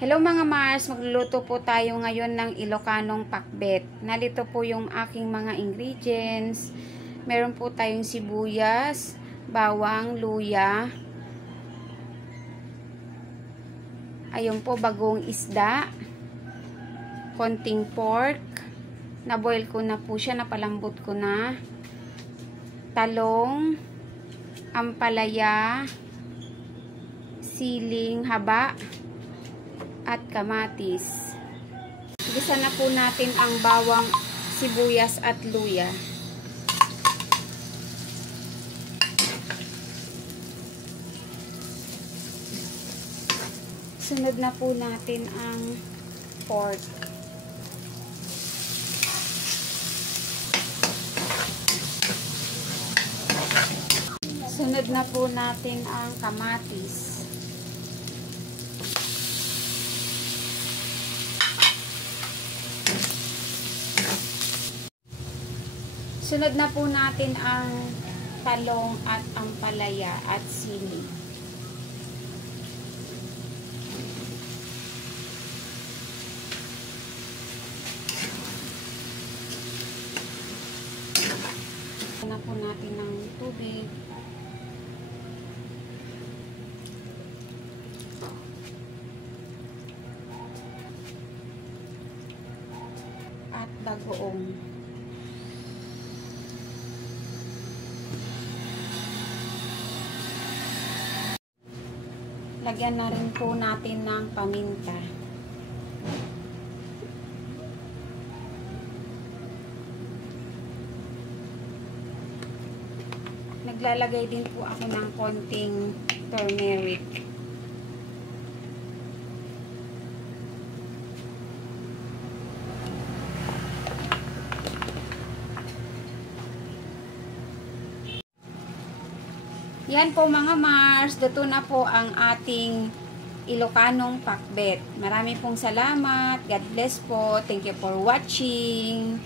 Hello mga Mars, magluluto po tayo ngayon ng Ilocanong pakbet. Nalito po yung aking mga ingredients. Meron po tayong sibuyas, bawang, luya. Ayun po, bagong isda. Konting pork. Na-boil ko na po siya, napalambot ko na. Talong, ampalaya, siling haba, at kamatis. Gisa na po natin ang bawang, sibuyas at luya. Sunod na po natin ang pork. Sunod na po natin ang kamatis. Sunod na po natin ang talong at ampalaya at sili. Na po natin ng tubig. At bagoong. Lagyan na rin po natin ng paminta. Naglalagay din po ako ng konting turmeric. Yan po mga Mars, luto na po ang ating Ilocanong pakbet. Maraming pong salamat. God bless po. Thank you for watching.